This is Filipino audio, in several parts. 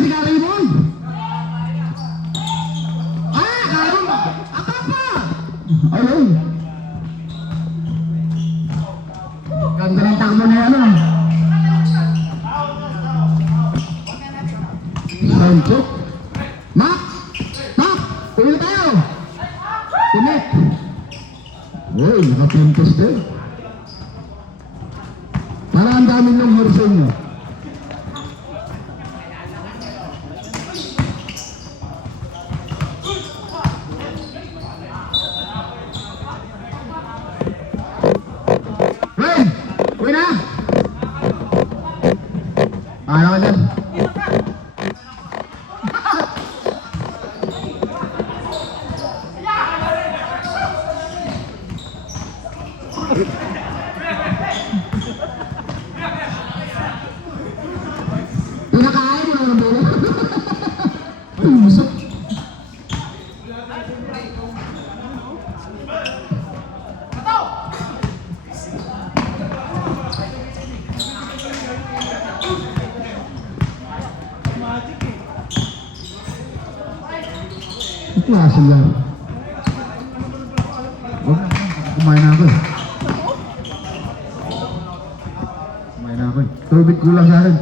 si Raymond. Karon. Apa pa? Ayun. Ganda ng takbo na yan, ano? Sancho. Max! Max! Pumili tayo! Pinit! Uy, nakapimpos din. Para ang dami ng horizon nyo. Ray! Uwi na! Ano ka dyan? Pinakain mo lang ang bulo. Busok. Klase lang. Kumain na ako eh. Kumain na ako eh. Tubig kulang sa akin.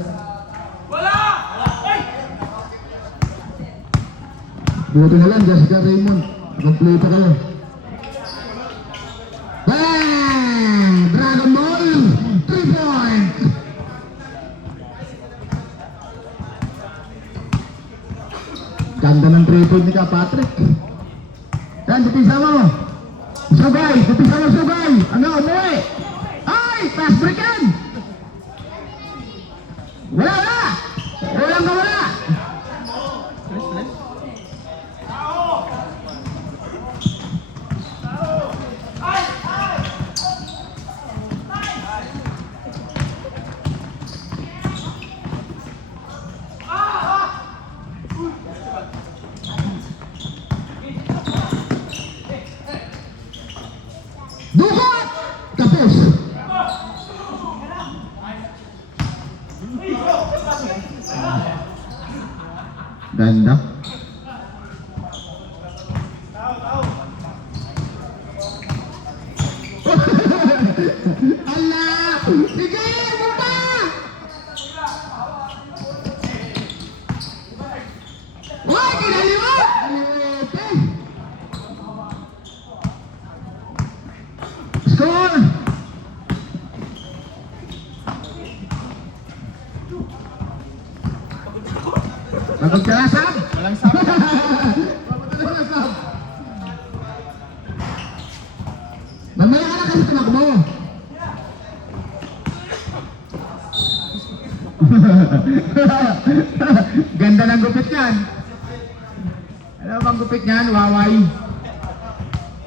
Buti na lang, Jessica Raymond. Kompleto kayo. Bang! Dragon Ball! 3 point! Ganda ng 3 point ni ka, Patrick. Yan, dipisa mo. Sugay! Dipisa mo, Sugay! Ano, umuwi! Ay! Fast break yan! Wala! Walang kawala! Dukot! Tapos! Ganda. Allah! Sige! Bumba! Uy! Kinaliwat! Aliwete! Score! Magkakasab? Walang sab. Walang sab. Mamaya ka na kasi tumakbo. Ganda ng gupit yan. Ano bang gupit yan? Waway.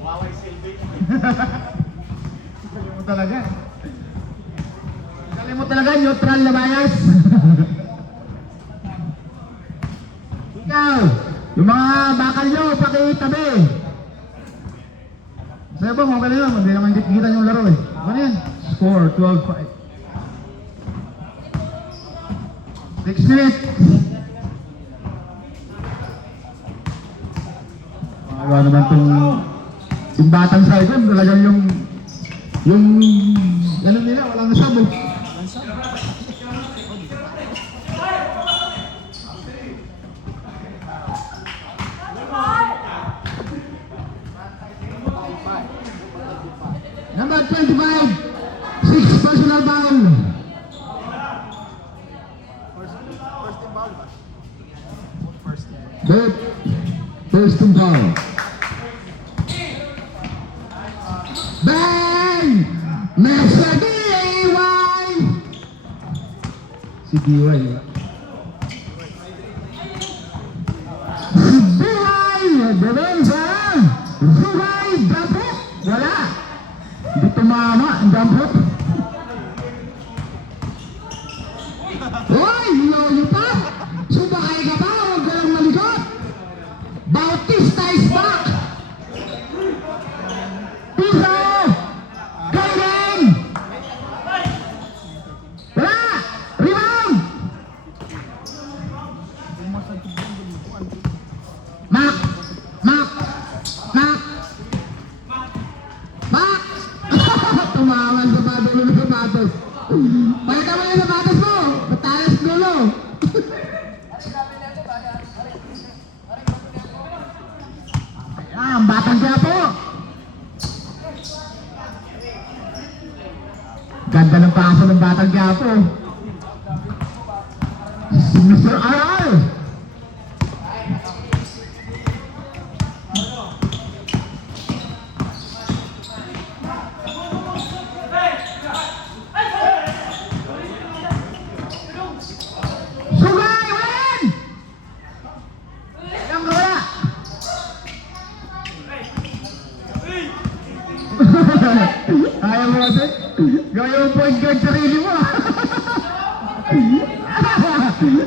Waway Silvi. Galing mo talaga. Galing mo talaga, neutral na bias. Ikaw, yung mga bakal nyo, pakitabi. Sa'yo ba, mga kanila, hindi naman kita yung laro eh. Ano yan? Score, 12-5. 6 minutes. Wala naman yung batang sa ikon, talagang yung ano nila, walang nasabo. Number 25, 6 personal foul. First team foul. Bang! Mr. D.I. Si D.I. Si D.I. Demensa. Sugay. Dampot. Wala. Hindi tumama. Dampot. Hoy! Loyo pa. Subakay ka pa. Huwag ka lang malikot. Bautista is back. Piso. Kaiden. Wala. Rebound. Mak! Mak! Mak! Mak! Tumawan sa pato ng sapatos. Pakita mo yung sapatos mo! Matalas dulo! Ang batang siya po! Ganda ng paso ng batang siya po! Si Mr. RR! Sugay! Win! Yang wala! Ayaw mo kasi? Gaya mo point guard sarili mo!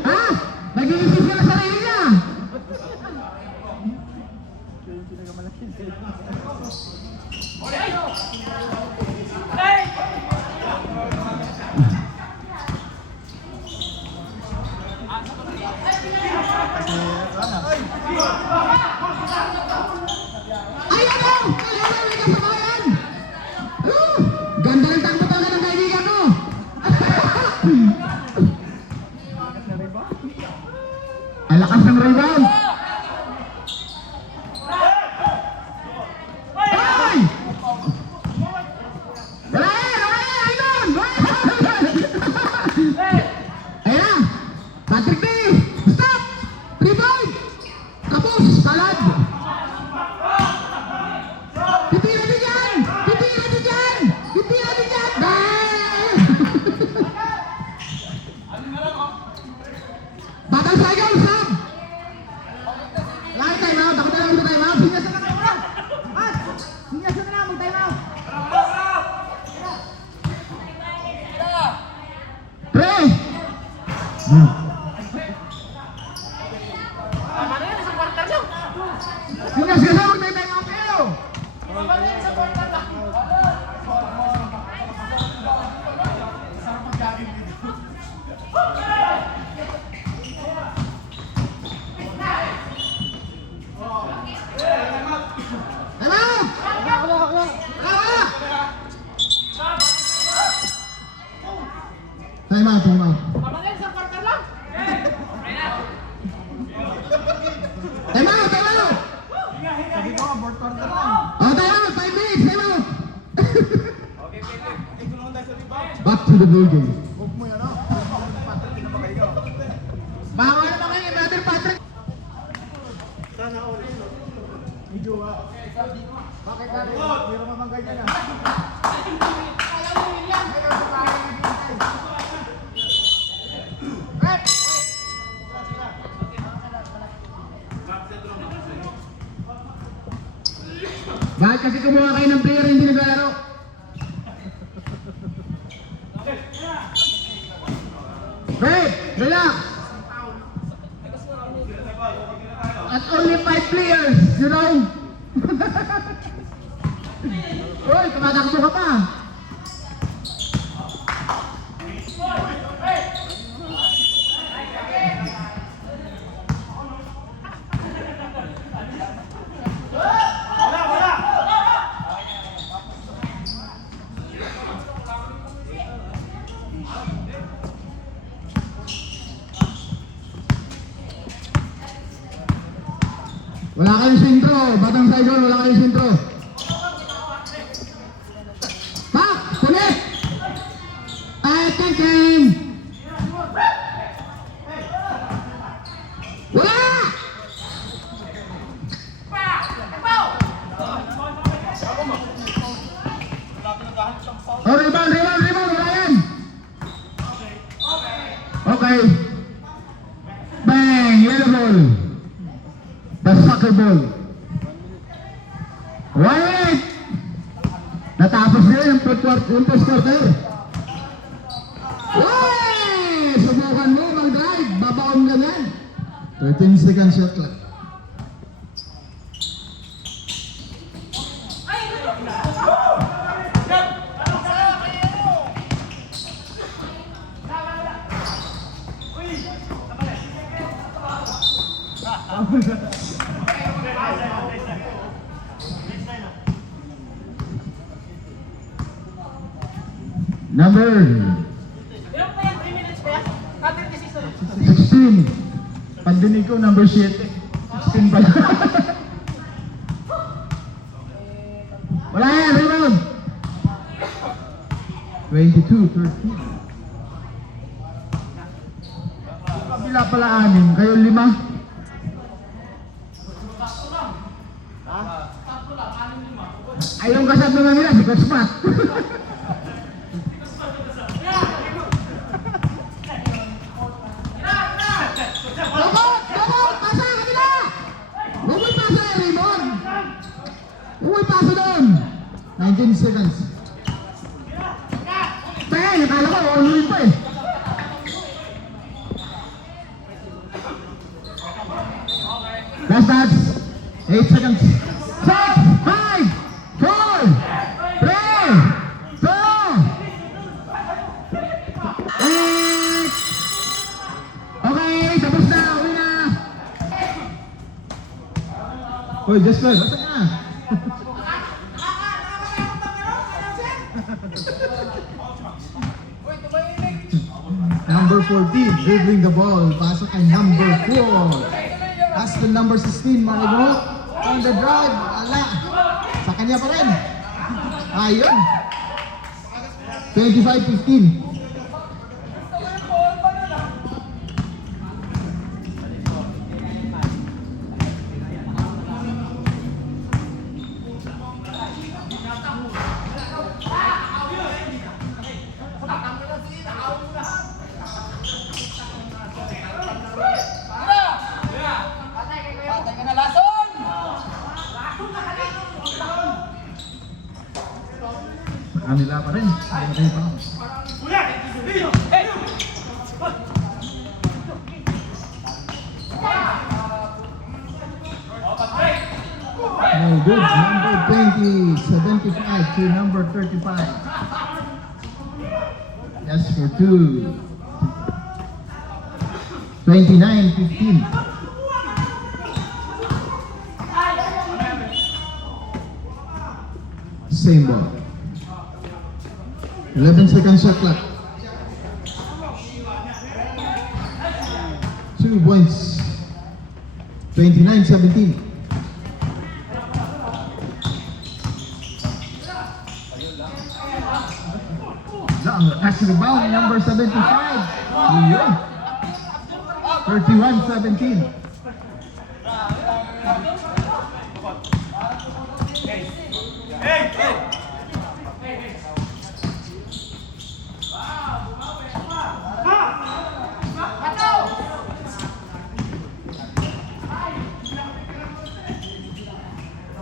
Ha? Nag-iisip ka na sarili niya! Ayaw! Ayaw! Ayaw sa bayan! Ganda ng takbo-takbo ng kaibigan mo! Ang lakas ng rebound! Ay! Wala yan! Wala yan! Ayun! Ayan na! Patrick B! Stop! Rebound! Tapos! Salad! Titira din yan! Titira din yan! Titira din yan! Batang Sagal! Stop! Wala time out! Ako talagang time out! Sinyasan na kayo bro! At! Sinyasan na lang! Mag-time out! Pre! Sinyas ka na! Mag-time out kayo! Time out! Wala! Time out! Time out! Time out! Time out! Oh, time out! 5 minutes! Time out! Back to the building. Bawa naman kayo, Brother Patrick! Bakit ka rin? Meron ka mang ganyan ah. Bakit kasi kumuha kayo ng player hindi naglalaro? Great! Relax! At only 5 players, you know? Uy, tumatakbo ka pa! Wala kayong sentro, Batang Saigon, wala kayong sentro. Pak! Kulit! Attack him! Wala! Oh, rebound! Wala yan! Okay. Bang! Yellow ball. The soccer ball. Wait! Natapos na yung first quarter. Wait! Subukan mo mag-drive. Babaon ka yan. 13 seconds shot clock. Number Ilang pa yan? 3 minutes pa yan? 36 na lang. 16. Pandinig ko, number 7. 16 pala. Wala yan, rebound. 22-13. Kabila pala 6, kayo 5. Ay, yung kasab naman nila, si Coach Matt. Huwag pasa eh, Raymond! Huwag pasa doon! 19 seconds. Teka, nakala ko, uulit pa eh. Last touch. 8 seconds. 6, 5, 4, 3, 2, 8. Okay, tapos na. Uwi na. Hoy, Jasper, basta na. Number 14, dribbling the ball. Pasok kay number 4. Pass to number 16, Maribo. On the drive. Ala. Sa kanya pa rin. Ayun. 25-15. Patay ka na, Lason! Sa kanila pa rin. Patay pa. No good. Number 20, 75 to number 35. Yes, for 2. 29-15. Same ball. 11 seconds shot clock. 2 points. 29-17. That's rebound, number 75. Yun. 31-17.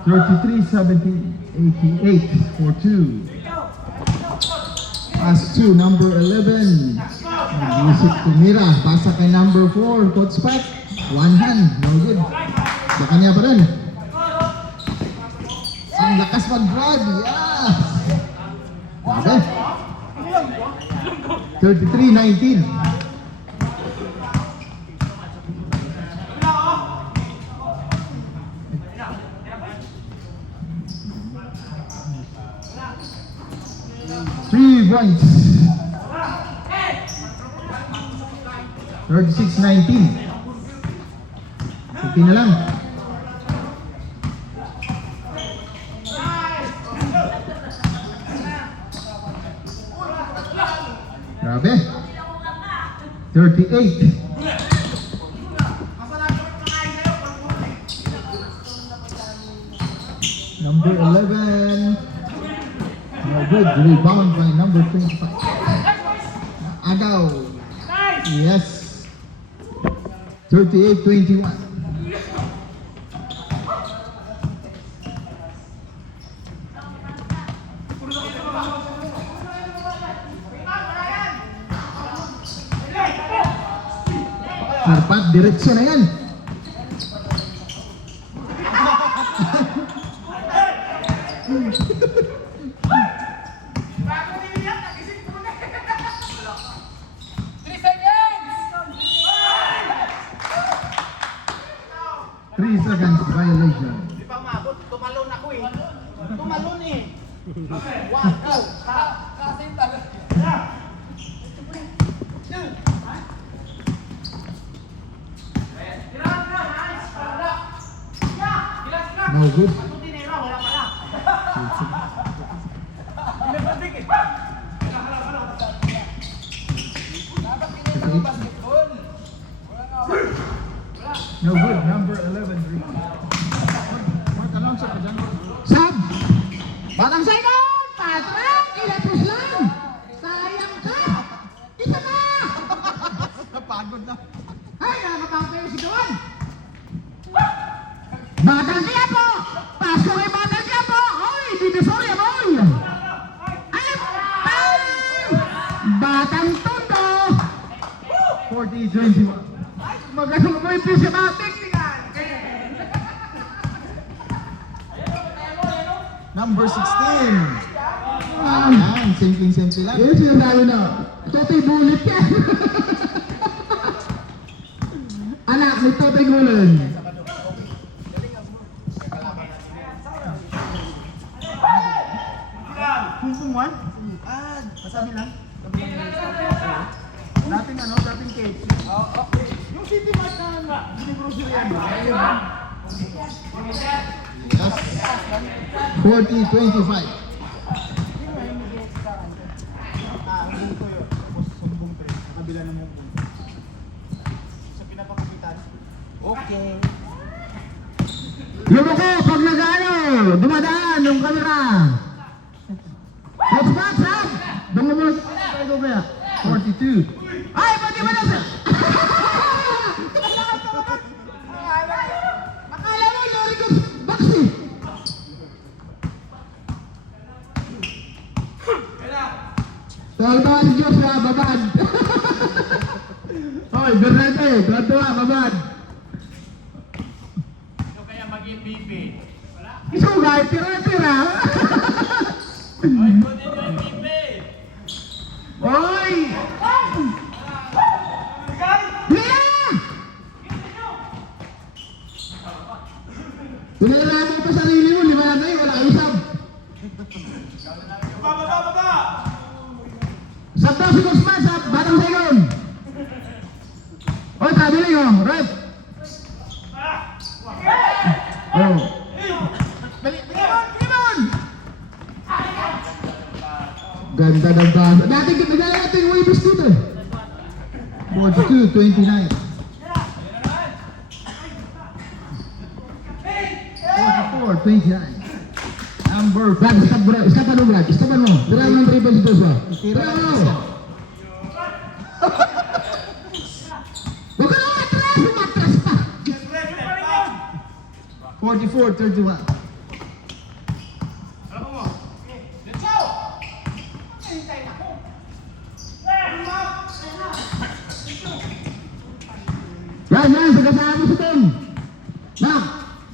Thirty-three, 17, 88 for 2. Pass to number 11. Music to Mira. Pasa kay number 4. Coach Pat. One hand. No good. Sa kanya pa rin. Ang lakas mag-drive. Yes! Okay. 33-19. Three points. 36-19. 15 na lang. Grabe. 38. Number 11. No good. Rebound by number 25. Agaw. Yes. 38-21. Sarpat, diretso na yan. 3 seconds violation. Di pa umabot. Tumalon ako eh. Tumalon eh. 1, 2. Kasi talaga. No good. Wala pala. No good. Number 11. Mark Alonso pa dyan. Sab! Batang second! Patrick! Ilepos lang! Sayang ka! Isa na! Napagod na. Ay, nakakapang kayo si Gawan! Batang Quiapo! Pasko kay Batang Quiapo! Oy! Divisoria, boy! Ay! Ay! Batang Tondo! 40-21. Magandang mo yung pisya mga technical! Number 16. Ayan, simple lang. Yun sinasabi na, Totoy Bulit yan! Anak, may Totoy Gulen! Kung one? Ah, masabi lang. Dating dating cake. Yung City Mart na hindi grocery yan. 40-25. Okay. Yung ako, pag nag-ano, dumadaan yung camera. Let's back, Sam! Dumabos, tayo kaya. 42. Ay, pati ba na sa... Akala mo, lori ko, baksi! Tawag-tawa si Diyos na, babad! Hoy, Bernete, tawag-tawa, babad! Ito kaya maging pipi. Isugay, tira-tira! Ay, kunin yung pipi. Hoy! Hila! Pinalala mo pa sarili mo, lima na tayo, wala kang isab. Baba! Sab daw si Guzman, sab, batang second. Hoy, tabi lang oh, rep. Oh. Limon! Ganda ng basa. Dati nagdala natin yung waivers dito eh. 42-29. 44-29. Number Brad, iskapan mo Brad, iskapan mo. Dala mo ng triple si Joshua. Tira Dala lang mo. siya. Huwag ka na matras, matras pa. 44-31. Yan, sagasaan mo sa Tom. Nak,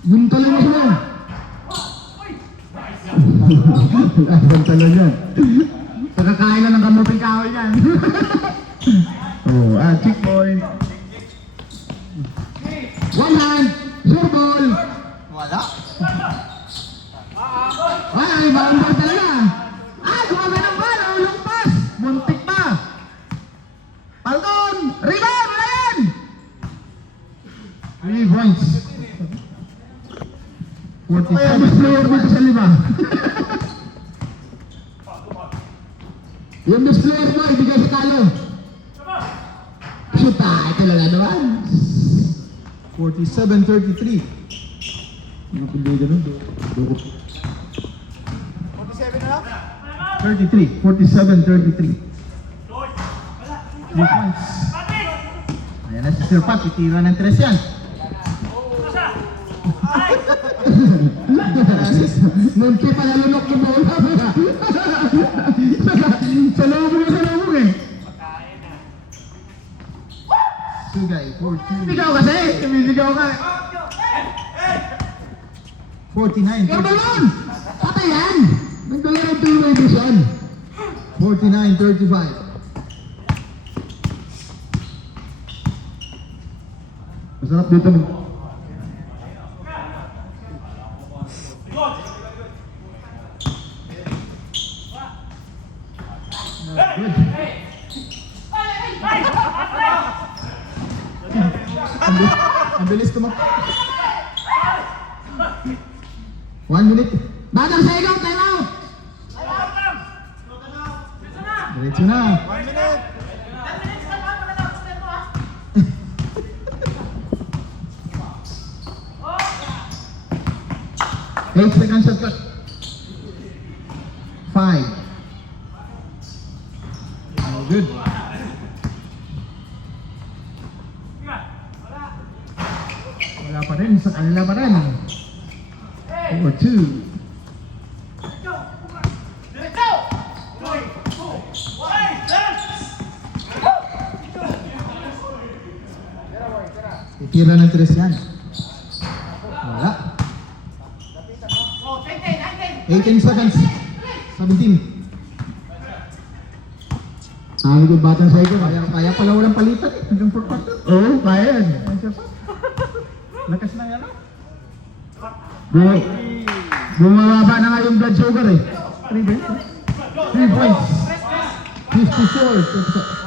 buntalin mo sila. Buntalin yan. Nakakain na ng kamuting kahoy yan. Oh, check point. One hand, sure ball. Wala. Ay, bambal talaga. Ay, gumagana ng ball, long pass. Muntik pa. Palton, rebound, wala yan. 3 points. Kaya mas player dito sa lima. Yung best player mo, ibigay sa talo. Shoot ah, ito lang naman. 47-33. Ano pili ganun? 33. 47-33. 3 points. Ayan na si Sir Pat, itira ng 3 yan. Munti pa nalunok yung bola. Salubog eh. Sugay, 14. Sigaw kasi, sumisigaw ka. 49. Yung balon! Patay yan! Nagdala ng two-way vision. 49-35. Masarap dito. Ang bilis tumak. 1 minute. Batang Segaw, time out! Diretso na. 1 minute. 8 seconds shot clock. 5. Oh, good. Wala pa rin, sa kanila pa rin. 4-2. Titira ng 3 yan. Wala. 18 seconds. 17. Sabi ko, Batang Segaw. Kaya pala walang palitan eh. Hanggang 4 quarter. Oo, kaya yan. Lakas na yan. Bumababa na nga yung blood sugar eh. 3 points. 54.